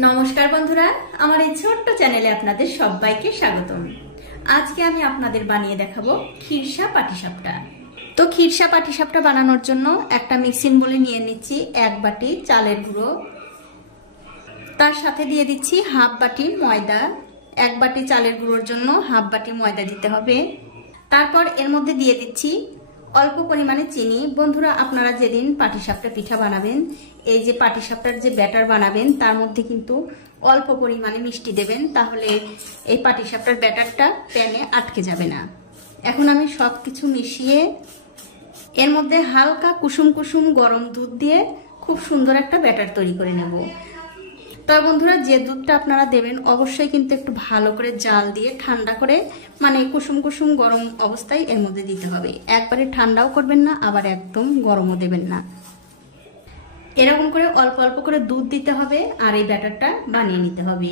নমস্কার বন্ধুরা, আমার এই ছোট্ট চ্যানেলে আপনাদের সবাইকে স্বাগতম। আজকে আমি আপনাদের বানিয়ে দেখাবো খিরসা পাটিসাপটা। তো খিরসা পাটিসাপটা বানানোর জন্য একটা মিক্সিং বোলে নিয়ে নিচ্ছি 1 বাটি চালের গুঁড়ো, তার সাথে দিয়ে দিচ্ছি হাফ বাটি ময়দা। 1 বাটি চালের গুঁড়োর জন্য হাফ বাটি ময়দা দিতে হবে। তারপর এর মধ্যে দিয়ে দিচ্ছি অল্প পরিমাণে চিনি। বন্ধুরা, আপনারা যেদিন পাটিসাপটা পিঠা বানাবেন, এই যে পাটিসাপটার যে ব্যাটার বানাবেন, তার মধ্যে কিন্তু অল্প পরিমাণে মিষ্টি দেবেন, তাহলে এই পাটিসাপটার ব্যাটারটা প্যানে আটকে যাবে না। এখন আমি সব কিছু মিশিয়ে এর মধ্যে হালকা কুসুম কুসুম গরম দুধ দিয়ে খুব সুন্দর একটা ব্যাটার তৈরি করে নেব। তবে বন্ধুরা, যে দুধটা আপনারা দেবেন অবশ্যই কিন্তু একটু ভালো করে জাল দিয়ে ঠান্ডা করে, মানে কুসুম কুসুম গরম অবস্থায় এর মধ্যে দিতে হবে। একবারে ঠান্ডাও করবেন না, আবার একদম গরমও দেবেন না। এরকম করে অল্প অল্প করে দুধ দিতে হবে আর এই ব্যাটারটা বানিয়ে নিতে হবে।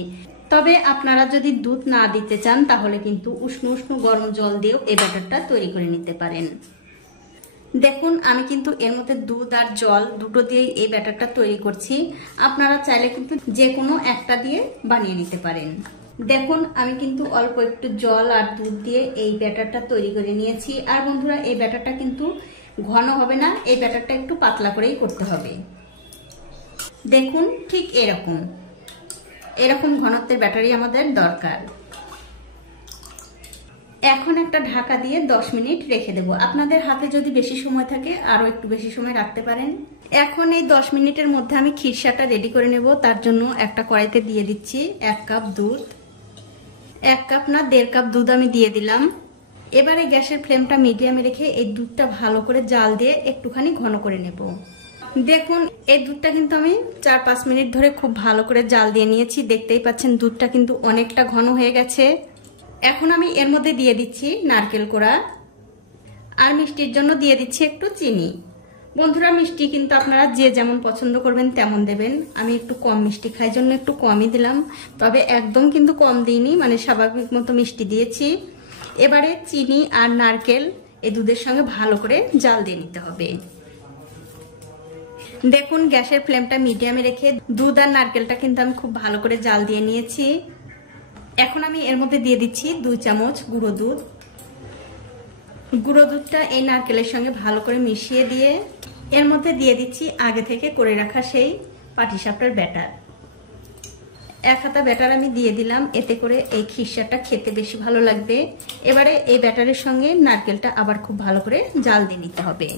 তবে আপনারা যদি দুধ না দিতে চান তাহলে কিন্তু উষ্ণ উষ্ণ গরম জল দিয়েও এই ব্যাটারটা তৈরি করে নিতে পারেন। দেখুন, আমি কিন্তু এর মধ্যে দুধ আর জল দুটো দিয়েই এই ব্যাটারটা তৈরি করছি। আপনারা চাইলে কিন্তু যে কোনো একটা দিয়ে বানিয়ে নিতে পারেন। দেখুন, আমি কিন্তু অল্প একটু জল আর দুধ দিয়ে এই ব্যাটারটা তৈরি করে নিয়েছি। আর বন্ধুরা, এই ব্যাটারটা কিন্তু ঘন হবে না, এই ব্যাটারটা একটু পাতলা করেই করতে হবে। দেখুন, ঠিক এরকম ঘনত্বের ব্যাটারই আমাদের দরকার। এখন একটা ঢাকা দিয়ে 10 মিনিট রেখে দেব। আপনাদের হাতে যদি বেশি সময় থাকে আরো একটু বেশি সময় রাখতে পারেন। এখন এই 10 মিনিটের মধ্যে আমি খিরসাটা রেডি করে নেব। তার জন্য একটা কড়াইতে দিয়ে দিচ্ছি 1 কাপ দুধ। 1 কাপ না, 1.5 কাপ দুধ আমি দিয়ে দিলাম। এবারে গ্যাসের ফ্লেমটা মিডিয়ামে রেখে এই দুধটা ভালো করে জাল দিয়ে একটুখানি ঘন করে নেব। দেখুন, এই দুধটা কিন্তু আমি 4-5 মিনিট ধরে খুব ভালো করে জাল দিয়ে নিয়েছি। দেখতেই পাচ্ছেন দুধটা কিন্তু অনেকটা ঘন হয়ে গেছে। এখন আমি এর মধ্যে দিয়ে দিচ্ছি নারকেল কোড়া আর মিষ্টির জন্য দিয়ে দিচ্ছি একটু চিনি। বন্ধুরা, মিষ্টি কিন্তু আপনারা যে যেমন পছন্দ করবেন তেমন দেবেন। আমি একটু কম মিষ্টি খাই জন্য একটু কমই দিলাম, তবে একদম কিন্তু কম দিইনি, মানে স্বাভাবিক মতো মিষ্টি দিয়েছি। এবারে চিনি আর নারকেল এই দুধের সঙ্গে ভালো করে জাল দিয়ে নিতে হবে। দেখুন, গ্যাসের ফ্লেমটা মিডিয়ামে রেখে দুধ আর নারকেলটা কিন্তু আমি খুব ভালো করে জাল দিয়ে নিয়েছি। এখন আমি এর মধ্যে দিয়ে দিচ্ছি 2 চামচ গুঁড়ো দুধ। গুঁড়ো দুধটা এই নারকেলের সঙ্গে ভালো করে মিশিয়ে দিয়ে এর মধ্যে দিয়ে দিচ্ছি আগে থেকে করে রাখা সেই পাটিসাপটার ব্যাটার। 1 হাতা ব্যাটার আমি দিয়ে দিলাম, এতে করে এই খিরসাটা খেতে বেশি ভালো লাগবে। এবারে এই ব্যাটারের সঙ্গে নারকেলটা আবার খুব ভালো করে জাল দিয়ে নিতে হবে।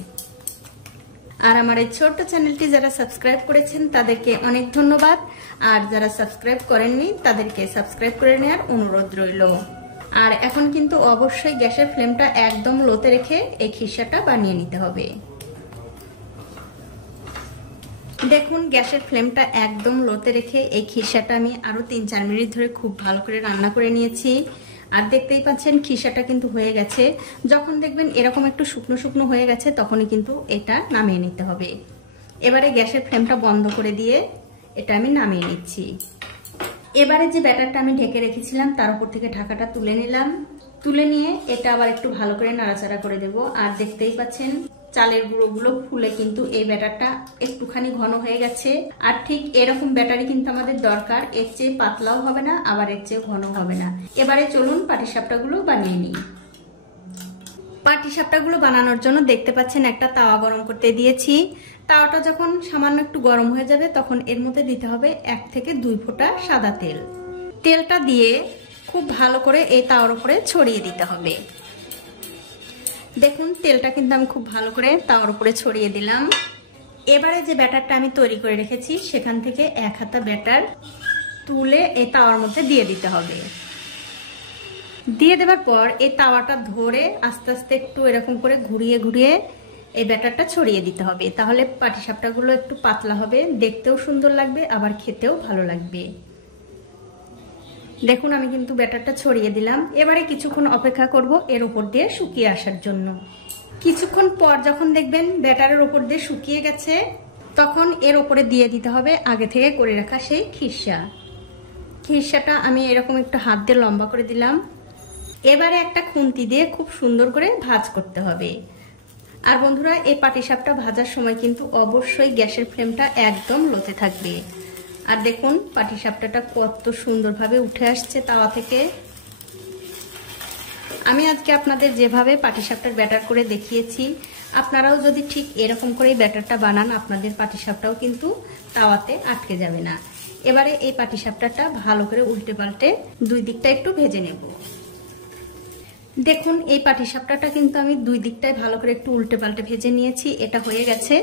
আর আমার এই ছোট্ট চ্যানেলটি যারা সাবস্ক্রাইব করেছেন তাদেরকে অনেক ধন্যবাদ, আর যারা সাবস্ক্রাইব করেননি তাদেরকে সাবস্ক্রাইব করে নেওয়ার অনুরোধ রইল। আর এখন কিন্তু অবশ্যই গ্যাসের ফ্লেমটা একদম লোতে রেখে এই খিরসাটা বানিয়ে নিতে হবে। দেখুন, গ্যাসের ফ্লেমটা একদম লোতে রেখে এই খিরসাটা আমি আরো 3-4 মিনিট ধরে খুব ভালো করে রান্না করে নিয়েছি। আর দেখতেই পাচ্ছেন খিরসাটা কিন্তু হয়ে গেছে। যখন দেখবেন এরকম একটু শুকনো শুকনো হয়ে গেছে তখনই কিন্তু এটা নামিয়ে নিতে হবে। এবারে গ্যাসের ফ্লেমটা বন্ধ করে দিয়ে এটা আমি নামিয়ে নিচ্ছি। এবারে যে ব্যাটারটা আমি ঢেকে রেখেছিলাম তার উপর থেকে ঢাকাটা তুলে নিলাম। তুলে নিয়ে এটা আবার একটু ভালো করে নাড়াচাড়া করে দেব। আর দেখতেই পাচ্ছেন চালের গুঁড়োগুলো ফুলে কিন্তু এই ব্যাটারটা একটুখানি ঘন হয়ে গেছে। আর ঠিক এরকম ব্যাটারই কিন্তু আমাদের দরকার, এর চেয়ে পাতলাও হবে না আবার এর চেয়ে ঘন হবে না। এবারে চলুন পাটিসাপটাগুলো বানিয়ে নিই। পাটিসাপটাগুলো বানানোর জন্য দেখতে পাচ্ছেন একটা তাওয়া গরম করতে দিয়েছি। তাওয়াটা যখন সামান্য একটু গরম হয়ে যাবে তখন এর মধ্যে দিতে হবে 1 থেকে 2 ফোঁটা সাদা তেল। তেলটা দিয়ে খুব ভালো করে এই তাওয়ার উপরে ছড়িয়ে দিতে হবে। দেখুন, তেলটা কিন্তু আমি খুব ভালো করে তাওয়ার উপরে ছড়িয়ে দিলাম। এবারে যে ব্যাটারটা আমি তৈরি করে রেখেছি সেখান থেকে 1 হাতা ব্যাটার তুলে এই তাওয়ার মধ্যে দিয়ে দিতে হবে। দিয়ে দেওয়ার পর এই তাওয়াটা ধরে আস্তে আস্তে একটু এরকম করে ঘুরিয়ে ঘুরিয়ে এই ব্যাটারটা ছড়িয়ে দিতে হবে। তাহলে পাটিসাপটাগুলো একটু পাতলা হবে, দেখতেও সুন্দর লাগবে, আবার খেতেও ভালো লাগবে। দেখুন, আমি কিন্তু ব্যাটারটা ছড়িয়ে দিলাম। এবারে কিছুক্ষণ অপেক্ষা করব এর উপর দিয়ে শুকিয়ে আসার জন্য। কিছুক্ষণ পর যখন দেখবেন ব্যাটারের উপর দিয়ে শুকিয়ে গেছে তখন এর উপরে দিয়ে দিতে হবে আগে থেকে করে রাখা সেই খিরসাটা আমি এরকম একটু হাত দিয়ে লম্বা করে দিলাম। এবারে একটা খুন্তি দিয়ে খুব সুন্দর করে ভাঁজ করতে হবে। আর বন্ধুরা, এই পাটিসাপটা ভাজার সময় কিন্তু অবশ্যই গ্যাসের ফ্লেমটা একদম লোতে থাকবে। আর দেখুন পাটিসাপটাটা কত সুন্দরভাবে উঠে আসছে তাওয়া থেকে। আমি আজকে আপনাদের যেভাবে পাটিসাপটার ব্যাটার করে দেখিয়েছি, আপনারাও যদি ঠিক এরকম করেই ব্যাটারটা বানান, আপনাদের পাটিসাপটাও কিন্তু তাওয়াতে আটকে যাবে না। এবারে এই পাটিসাপটাটা ভালো করে উল্টে পাল্টে দুই দিকটা একটু ভেজে নেব। দেখুন এই পাটিসাপটাটা কিন্তু আমি দুই দিকটাই ভালো করে একটু উল্টে পাল্টে ভেজে নিয়েছি। এটা হয়ে গেছে,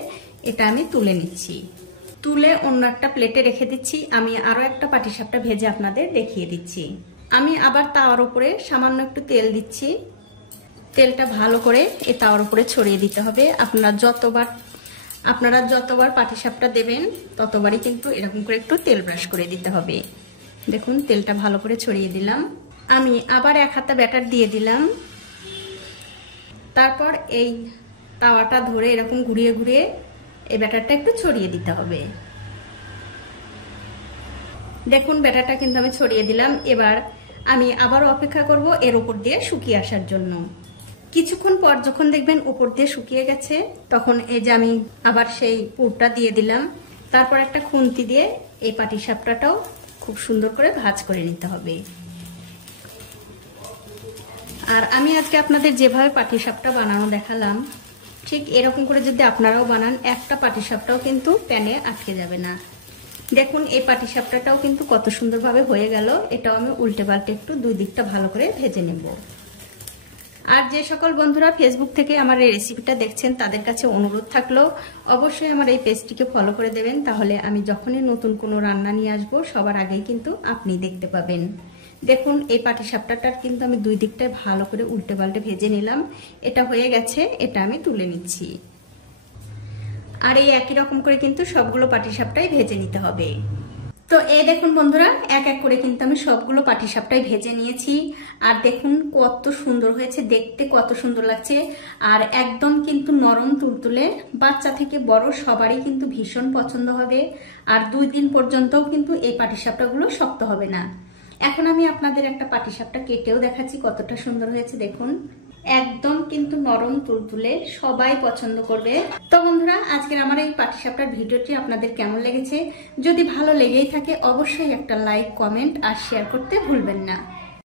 এটা আমি তুলে নিচ্ছি। তুলে অন্য একটা প্লেটে রেখে দিচ্ছি। আমি আরো একটা পাটিসাপটা ভেজে আপনাদের দেখিয়ে দিচ্ছি। আমি আবার তাওয়ার উপরে সামান্য একটু তেল দিচ্ছি। তেলটা ভালো করে এই তাওয়ার উপরে ছড়িয়ে দিতে হবে। আপনারা যতবার পাটিসাপটা দেবেন ততবারই কিন্তু এরকম করে একটু তেল ব্রাশ করে দিতে হবে। দেখুন তেলটা ভালো করে ছড়িয়ে দিলাম। আমি আবার এক হাতা ব্যাটার দিয়ে দিলাম। তারপর এই তাওয়াটা ধরে এরকম ঘুরিয়ে ঘুরিয়ে এই ব্যাটারটা একটু ছড়িয়ে দিতে হবে। দেখুন ব্যাটারটা কিন্তু আমি ছড়িয়ে দিলাম। এবার আমি আবার অপেক্ষা করব এর উপর দিয়ে শুকিয়ে আসার জন্য। কিছুক্ষণ পর যখন দেখবেন উপর দিয়ে শুকিয়ে গেছে, তখন এই যে আমি আবার সেই পুরটা দিয়ে দিলাম। তারপর একটা খুন্তি দিয়ে এই পাটিসাপটাটাও খুব সুন্দর করে ভাজ করে নিতে হবে। আর আমি আজকে আপনাদের যেভাবে পাটিসাপটা বানানো দেখালাম, ঠিক এরকম করে যদি আপনারাও বানান, একটা পাটিসাপটাও কিন্তু প্যানে আটকে যাবে না। দেখুন এই পাটিসাপটাটাও কিন্তু কত সুন্দরভাবে হয়ে গেল। এটাও আমি উল্টে পাল্টে একটু দুই দিকটা ভালো করে ভেজে নেব। আর যে সকল বন্ধুরা ফেসবুক থেকে আমার এই রেসিপিটা দেখছেন, তাদের কাছে অনুরোধ থাকলো অবশ্যই আমার এই পেজটিকে ফলো করে দেবেন। তাহলে আমি যখনই নতুন কোনো রান্না নিয়ে আসবো, সবার আগেই কিন্তু আপনি দেখতে পাবেন। দেখুন এই পাটিসাপটাটার কিন্তু আমি দুই দিকটায় ভালো করে উল্টে পাল্টে ভেজে নিলাম। এটা হয়ে গেছে, এটা আমি তুলে নিচ্ছি। আর এই একই রকম করে কিন্তু সবগুলো পাটিসাপটাই ভেজে নিতে হবে। তো এই দেখুন বন্ধুরা, এক এক করে কিন্তু আমি সবগুলো পাটিসাপটাই ভেজে নিয়েছি। আর দেখুন কত সুন্দর হয়েছে, দেখতে কত সুন্দর লাগছে। আর একদম কিন্তু নরম তুলতুলে, বাচ্চা থেকে বড় সবারই কিন্তু ভীষণ পছন্দ হবে। আর 2 দিন পর্যন্তও কিন্তু এই পাটিসাপটাগুলো শক্ত হবে না। এখন আমি আপনাদের একটা পাটিসাপটা কেটেও দেখাচ্ছি কতটা সুন্দর হয়েছে। দেখুন একদম কিন্তু নরম তুলতুলে, সবাই পছন্দ করবে। তো বন্ধুরা, আজকের আমার এই পাটিসাপটার ভিডিওটি আপনাদের কেমন লেগেছে? যদি ভালো লেগেই থাকে অবশ্যই একটা লাইক, কমেন্ট আর শেয়ার করতে ভুলবেন না।